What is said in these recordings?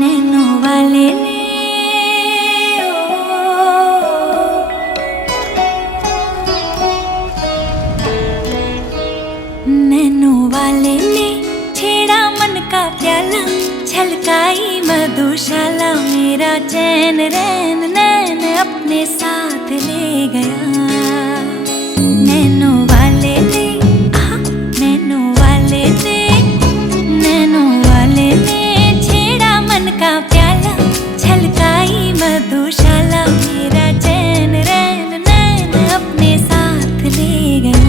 नैनों वाले ने नैनों वाले ने छेड़ा मन का प्याला, छलकाई मधुशाला, मेरा चैन रैन नैन अपने साथ ले गया। नैनों वाले ने नैनों वाले ने नैनों वाले ने छेड़ा मन का प्याला, छलकाई मधुशाला, मेरा चैन रैन नैन अपने साथ ले गया।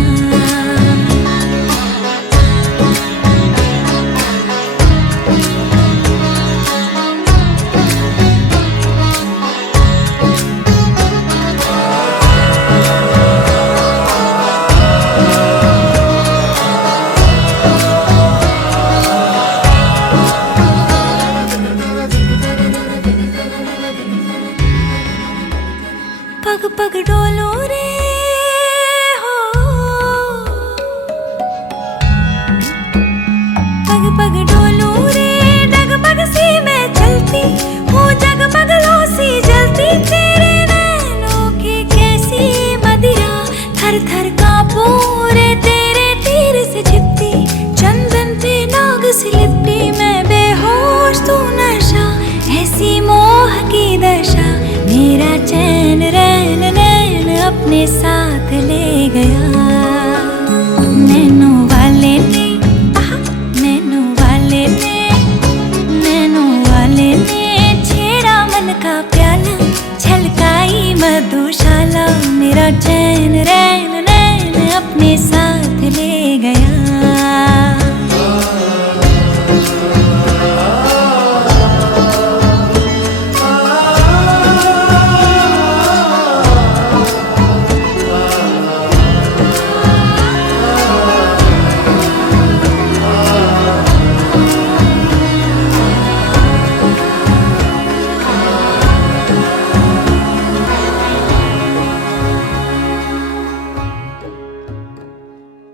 पग पग डोलो रे हो, पग पग डोलो रे, डगमग सी मैं चलती हूँ, जगमगलों सी जलती, तेरे नैनों की कैसी मदिरा, थर थर कांपूं रे तेरे तीर से छिपती, चंदन पे नाग सी लिपटी, मैं बेहोश तू नशा, ऐसी मोह की दशा, मेरा चैन रैन नैन अपने साथ ले गया।